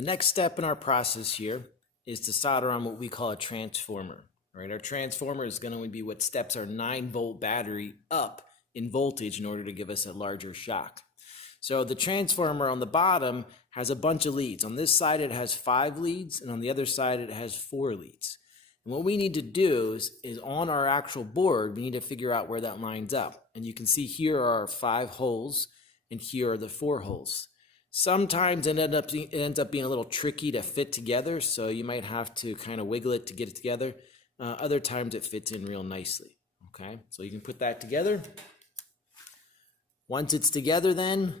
The next step in our process here is to solder on what we call a transformer. Right? Our transformer is going to be what steps our 9-volt battery up in voltage in order to give us a larger shock. So the transformer on the bottom has a bunch of leads. On this side it has 5 leads, and on the other side it has 4 leads. And what we need to do is on our actual board, we need to figure out where that lines up. And you can see here are our 5 holes, and here are the 4 holes. Sometimes it ends up being a little tricky to fit together, so you might have to kind of wiggle it to get it together. Other times it fits in real nicely. Okay, so you can put that together. Once it's together, then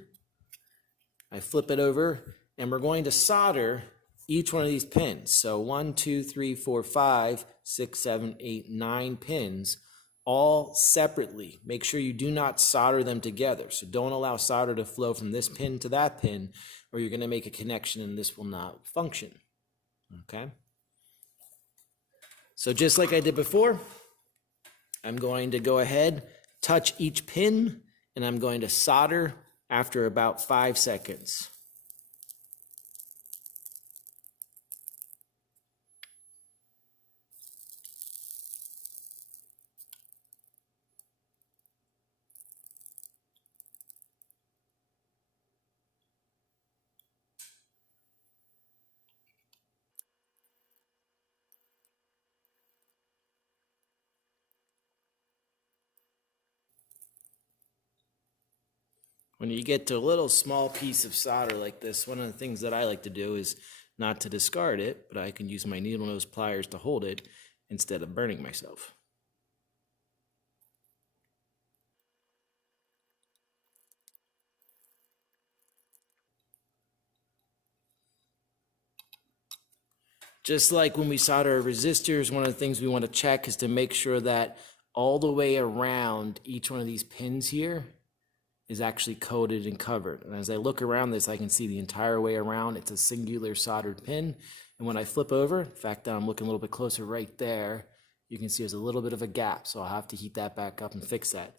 I flip it over, and we're going to solder each one of these pins. So 1, 2, 3, 4, 5, 6, 7, 8, 9 pins, all separately. Make sure you do not solder them together. So don't allow solder to flow from this pin to that pin, or you're going to make a connection and this will not function. Okay? So just like I did before, I'm going to go ahead, touch each pin, and I'm going to solder after about 5 seconds. When you get to a little small piece of solder like this, one of the things that I like to do is not to discard it, but I can use my needle nose pliers to hold it instead of burning myself. Just like when we solder our resistors, one of the things we want to check is to make sure that all the way around each one of these pins here is actually coated and covered. And as I look around this, I can see the entire way around. It's a singular soldered pin. And when I flip over, in fact, I'm looking a little bit closer right there, you can see there's a little bit of a gap. So I'll have to heat that back up and fix that.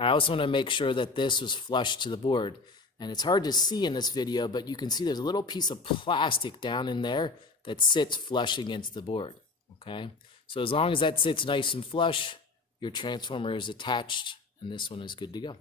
I also want to make sure that this was flush to the board. And it's hard to see in this video, but you can see there's a little piece of plastic down in there that sits flush against the board. Okay? So as long as that sits nice and flush, your transformer is attached, and this one is good to go.